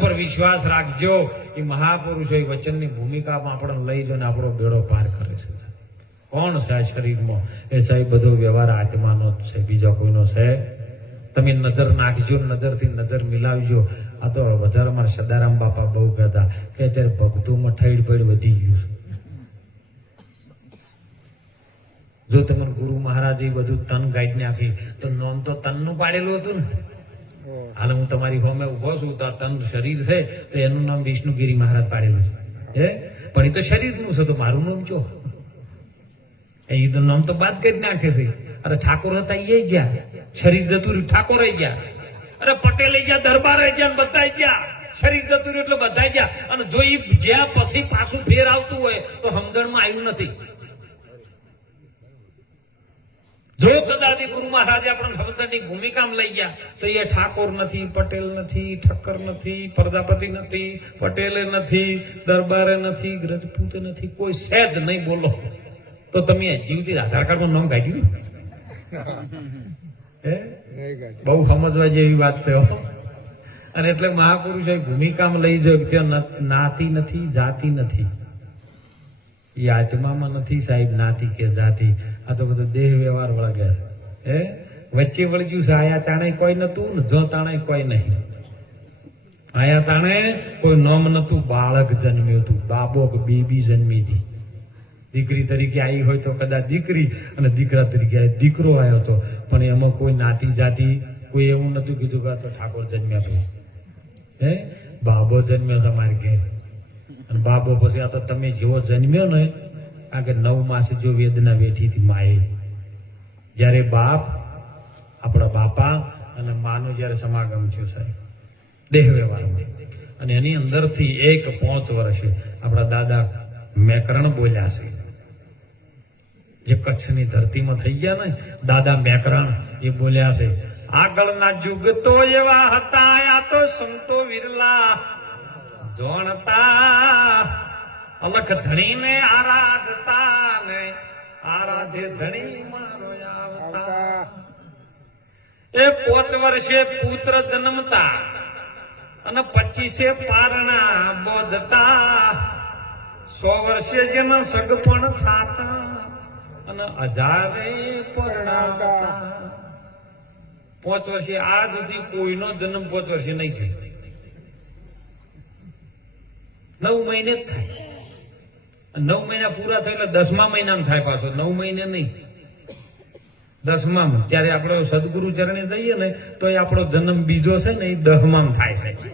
પર વિશ્વાસ રાખજો. એ મહાપુરુષો એ વચનની ભૂમિકામાં આપણને લઈ જઈને આપણો બેડો પાર કરે છે. કોણ છે આ શરીરમાં? એ સાહેબ બધો વ્યવહાર આત્માનો જ છે, બીજો કોઈનો છે. તમે નજર નાખજો, નજરથી નજર મિલાવજો. આ તો વધારે મારા સદારામ બાપા બહુ કહેતા કે અત્યારે ભક્તોમાં ઠેડ પડ વધી ગયું છે. જો તમે ગુરુ મહારાજે બધું તન ગાઈડ નાખી તો નોમ તો તનનું પાડેલું હતું ને. હાલ હું તમારી હોમે ઉભો છું તો તન શરીર છે તો એનું નામ વિષ્ણુગીરી મહારાજ પાડેલું છે. પણ એ તો શરીરનું છે, તો મારું નામ ચો એ તો નામ તો બાદ કરી નાખે છે. અરે ઠાકોર હતા એ ગયા, શરીર જતું રહ્યું, ઠાકોર ગયા. અરે પટેલ ગયા, દરબાર ગયા, બધા ગયા. શરીર જતું રહ્યું એટલે બધા ગયા. અને જો એ જ્યાં પછી પાછું ફેર આવતું હોય તો સમજણમાં આવ્યું નથી. જો કદાચ ગુરુ મહારાજે આપણને સમજણની ભૂમિકામાં લઈ ગયા તો એ ઠાકોર નથી, પટેલ નથી, ઠક્કર નથી, પ્રજાપતિ નથી, પટેલે નથી, દરબારે નથી, રજપૂત નથી, કોઈ સહેજ નહીં બોલો તો તમે જીવતી આધાર કાર્ડમાં નામ કાઢ્યું. બહુ સમજવા જેવી વાત છે. અને એટલે મહાપુરુષો ભૂમિકામાં લઈ જાવ. ત્યાં નાતી નથી, જાતિ નથી. એ આત્મામાં નથી સાહેબ નાતી કે જાતિ. આ તો બધું દેહ વ્યવહાર વળગે છે. વચ્ચે વળગ્યું છે. આયા તાણે કોઈ નતું ને જો તાણે કોઈ નહીં. આયા તાણે કોઈ નામ નતું, બાળક જન્મ્યું હતું, બાબો કે બેબી જન્મી હતી. દીકરી તરીકે આવી હોય તો કદાચ દીકરી, અને દીકરા તરીકે દીકરો આવ્યો હતો. પણ એમાં કોઈ નાતી જાતિ કોઈ એવું નતું કીધું કે તો ઠાકોર જન્મ્યા ભાઈ. બાબો જન્મ્યો તમારે ઘેર. અને બાબો પછી આ તો તમે જેવો જન્મ્યો ને કારણ કે 9 માસે જો વેદના વેઠી હતી માએ. જયારે બાપ આપણા બાપા અને માનું જયારે સમાગમ થયું સાહેબ દેહ વ્યવહારમાં, અને એની અંદરથી 1-5 વર્ષે આપણા દાદા મેકરણ બોલ્યા છે. જે કચ્છની ધરતીમાં થઈ ગયા ને દાદા મેકરણ, એ બોલ્યા છે આગળના યુગ તો એવા હતા, આ તો સંતો વિરલા જોણતા, અલખ ધણીને આરાધતા ને આરાધે ધણી મારો આવતા. એ 5 વર્ષે પુત્ર જન્મતા અને 25 પારણા બોધતા, 100 વર્ષે જેના સગપણ થાતા અને 1000 પરણાવતા. 5 વર્ષે આ સુધી કોઈનો જન્મ 5 વર્ષે નહીં થયો. 9 મહિને જ થાય. 9 મહિના પૂરા થાય એટલે 10મા મહિનામાં થાય પાછો. 9 મહિને નહીં, 10મામાં. ત્યારે આપણે સદગુરુ ચરણે જઈએ ને તો એ આપણો જન્મ બીજો છે ને એ 10મામાં થાય છે.